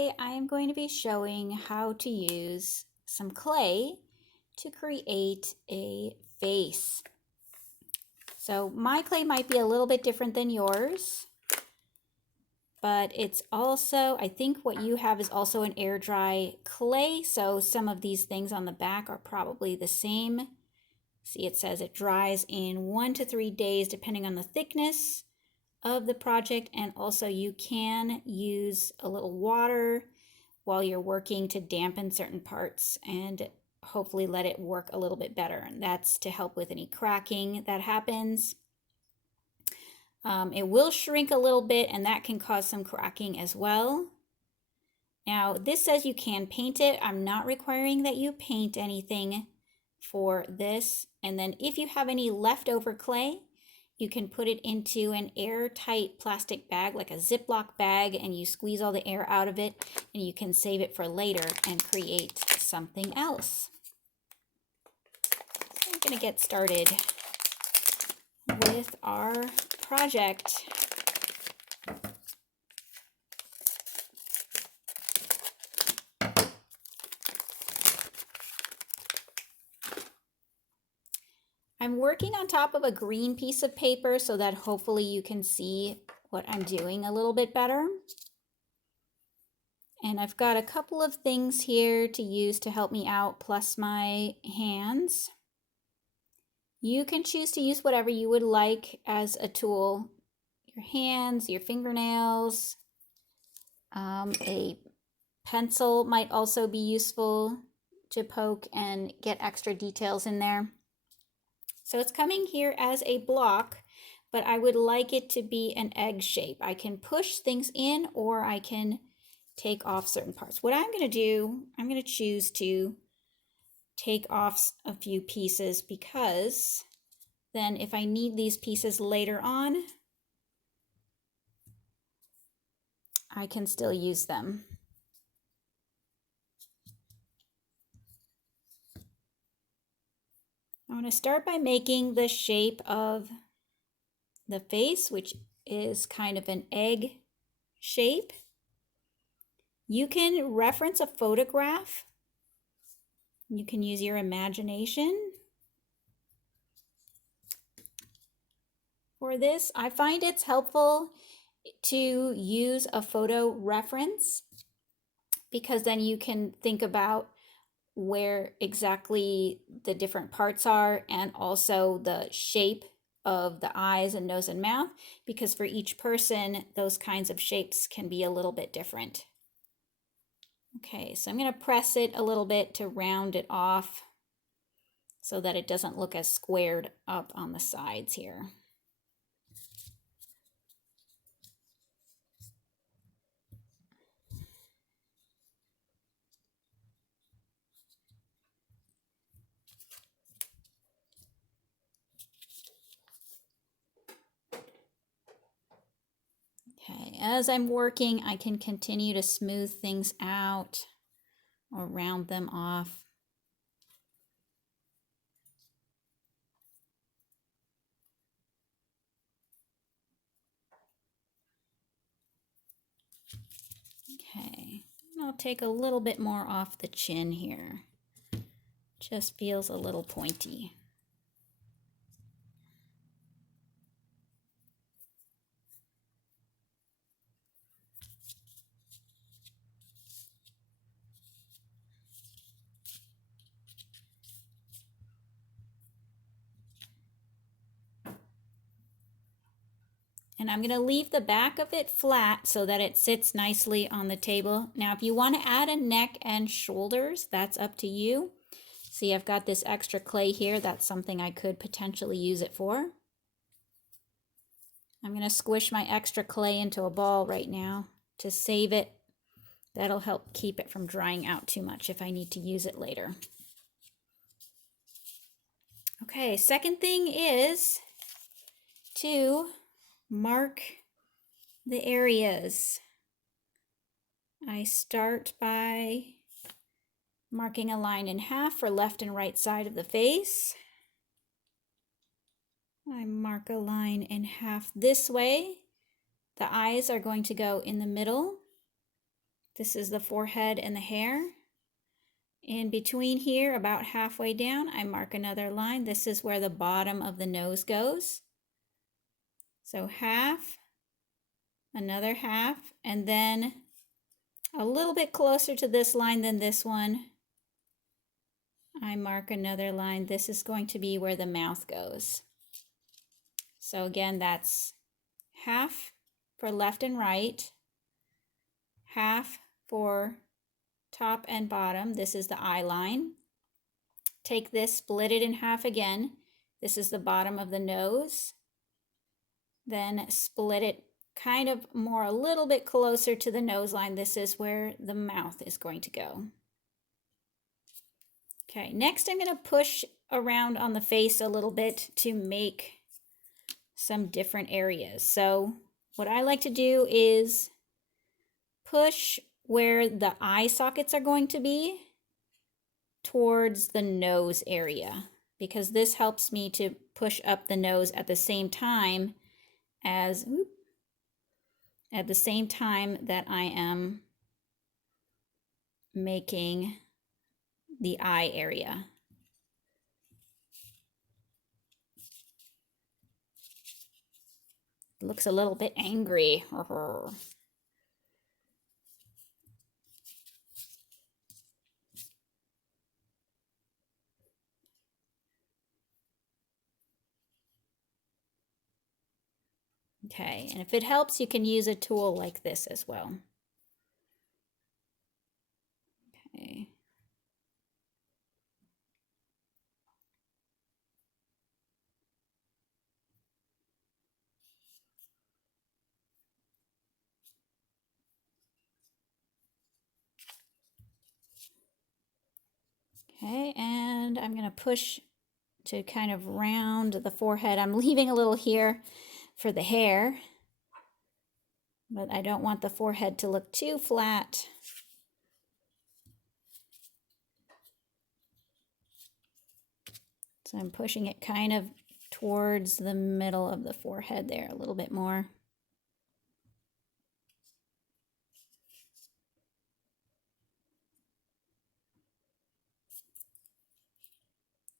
Today I am going to be showing how to use some clay to create a face. So my clay might be a little bit different than yours, but it's also, I think what you have is also an air dry clay, so some of these things on the back are probably the same. See, it says it dries in 1 to 3 days depending on the thickness of the project, and also you can use a little water while you're working to dampen certain parts and hopefully let it work a little bit better, and that's to help with any cracking that happens. It will shrink a little bit and that can cause some cracking as well. Now this says you can paint it. I'm not requiring that you paint anything for this, and then if you have any leftover clay, you can put it into an airtight plastic bag, like a Ziploc bag, and you squeeze all the air out of it, and you can save it for later and create something else. So we're going to get started with our project. I'm working on top of a green piece of paper so that hopefully you can see what I'm doing a little bit better. And I've got a couple of things here to use to help me out, plus my hands. You can choose to use whatever you would like as a tool. Your hands, your fingernails, a pencil might also be useful to poke and get extra details in there. So it's coming here as a block, but I would like it to be an egg shape. I can push things in or I can take off certain parts. What I'm going to do, I'm going to choose to take off a few pieces, because then if I need these pieces later on, I can still use them. I want to start by making the shape of the face, which is kind of an egg shape. You can reference a photograph. You can use your imagination. For this, I find it's helpful to use a photo reference, because then you can think about where exactly the different parts are, and also the shape of the eyes and nose and mouth, because for each person those kinds of shapes can be a little bit different. Okay, so I'm going to press it a little bit to round it off so that it doesn't look as squared up on the sides here. Okay, as I'm working, I can continue to smooth things out or round them off. Okay, I'll take a little bit more off the chin here. Just feels a little pointy. And I'm going to leave the back of it flat so that it sits nicely on the table. Now, if you want to add a neck and shoulders, that's up to you. See, I've got this extra clay here. That's something I could potentially use it for. I'm going to squish my extra clay into a ball right now to save it. That'll help keep it from drying out too much if I need to use it later. Okay, second thing is to mark the areas. I start by marking a line in half for left and right side of the face. I mark a line in half this way. The eyes are going to go in the middle. This is the forehead and the hair. In between here, about halfway down, I mark another line. This is where the bottom of the nose goes. So half, another half, and then a little bit closer to this line than this one, I mark another line. This is going to be where the mouth goes. So again, that's half for left and right, half for top and bottom. This is the eye line. Take this, split it in half again. This is the bottom of the nose. Then split it kind of more a little bit closer to the nose line. This is where the mouth is going to go. Okay, next I'm going to push around on the face a little bit to make some different areas. So what I like to do is push where the eye sockets are going to be towards the nose area, because this helps me to push up the nose at the same time that I am making the eye area. It looks a little bit angry. Okay, and if it helps, you can use a tool like this as well. Okay. Okay, and I'm going to push to kind of round the forehead. I'm leaving a little here for the hair, but I don't want the forehead to look too flat. So I'm pushing it kind of towards the middle of the forehead there a little bit more.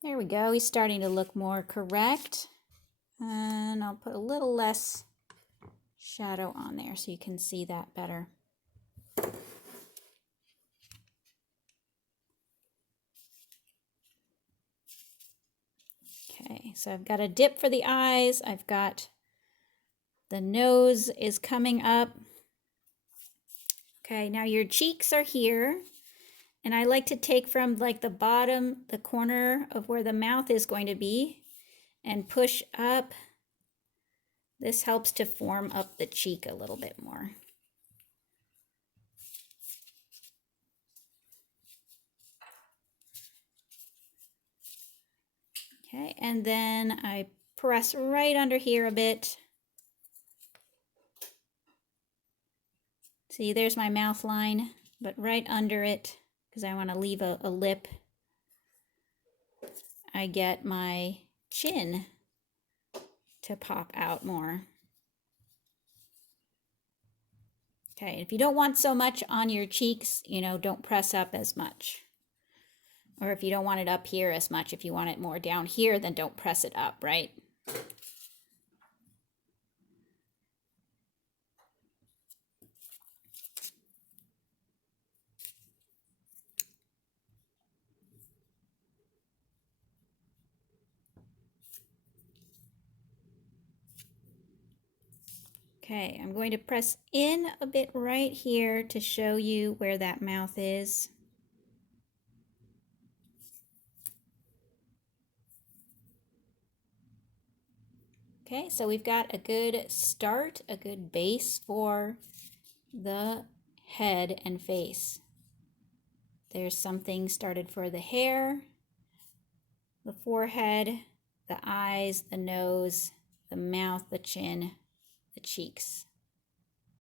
There we go, he's starting to look more correct. And I'll put a little less shadow on there so you can see that better. Okay, so I've got a dip for the eyes. I've got the nose is coming up. Okay, now your cheeks are here. And I like to take from like the bottom, the corner of where the mouth is going to be, and push up. This helps to form up the cheek a little bit more. Okay, and then I press right under here a bit. See, there's my mouth line, but right under it, because I want to leave a lip, I get my chin to pop out more. Okay, if you don't want so much on your cheeks, don't press up as much. Or if you don't want it up here as much, if you want it more down here, then don't press it up, right? Okay, I'm going to press in a bit right here to show you where that mouth is. Okay, so we've got a good start, a good base for the head and face. There's something started for the hair, the forehead, the eyes, the nose, the mouth, the chin, the cheeks.